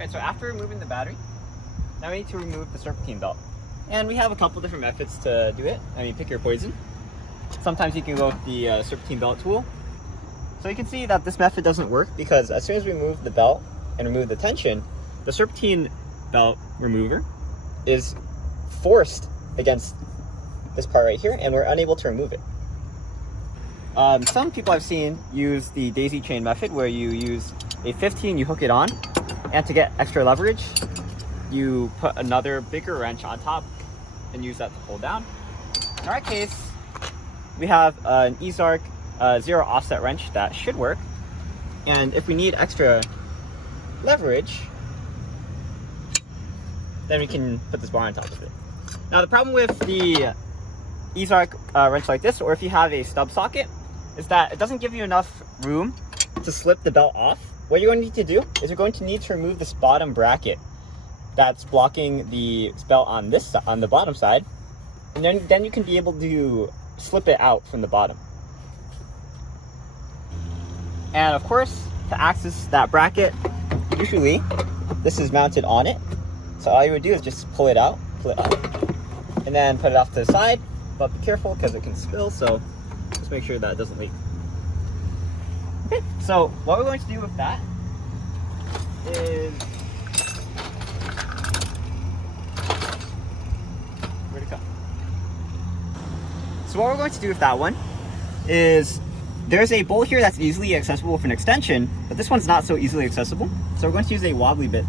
Alright, so after removing the battery, now we need to remove the serpentine belt. And we have a couple different methods to do it. I mean, pick your poison. Sometimes you can go with the serpentine belt tool. So you can see that this method doesn't work because as soon as we remove the belt and remove the tension, the serpentine belt remover is forced against this part right here and we're unable to remove it. Some people I've seen use the daisy chain method where you use a 15, you hook it on, and to get extra leverage, you put another bigger wrench on top and use that to pull down. In our case, we have an Ezarc zero offset wrench that should work. And if we need extra leverage, then we can put this bar on top of it. Now the problem with the Ezarc wrench like this, or if you have a stub socket, is that it doesn't give you enough room to slip the belt off. What you're going to need to do is you're going to need to remove this bottom bracket that's blocking the belt on this on the bottom side, and then you can be able to slip it out from the bottom. And of course, to access that bracket, usually this is mounted on it. So all you would do is just pull it out, and then put it off to the side. But be careful because it can spill, so just make sure that it doesn't leak. Okay, so what we're going to do with that is... Where'd it go? So what we're going to do with that one is there's a bolt here that's easily accessible with an extension, but this one's not so easily accessible. So we're going to use a wobbly bit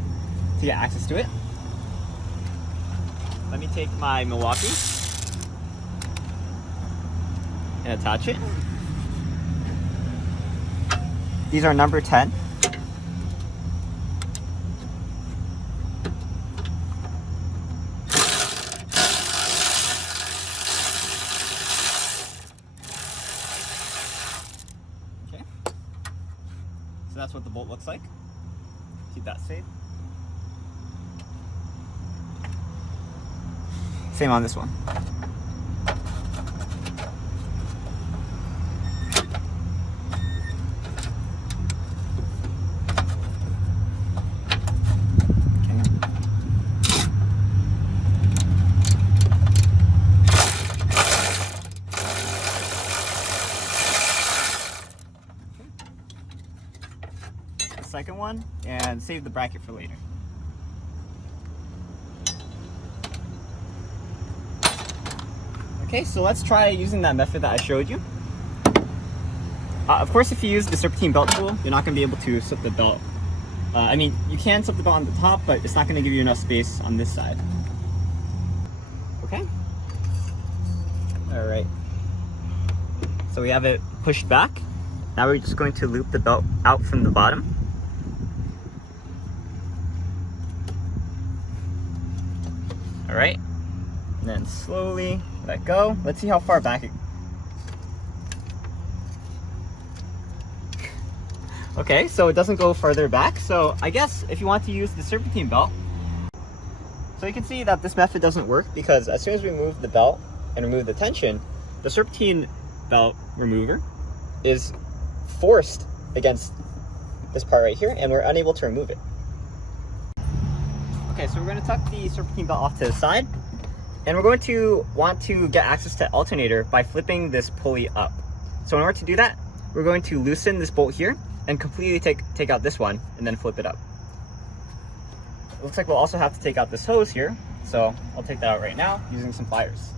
to get access to it. Let me take my Milwaukee and attach it. These are number 10. Okay. So that's what the bolt looks like. Keep that safe. Same on this one. The second one, and save the bracket for later. Okay, so let's try using that method that I showed you. Of course, if you use the serpentine belt tool, you're not going to be able to slip the belt. I mean, you can slip the belt on the top, but it's not going to give you enough space on this side. Okay. All right. So we have it pushed back. Now we're just going to loop the belt out from the bottom. All right. And then slowly let go. Let's see how far back it... Okay, so it doesn't go further back. So I guess if you want to use the serpentine belt, so you can see that this method doesn't work because as soon as we remove the belt and remove the tension, the serpentine belt remover is forced against this part right here and we're unable to remove it. Okay, so we're going to tuck the serpentine belt off to the side. And we're going to want to get access to Alternator by flipping this pulley up. So in order to do that, we're going to loosen this bolt here and completely take out this one and then flip it up. It looks like we'll also have to take out this hose here. So I'll take that out right now using some pliers.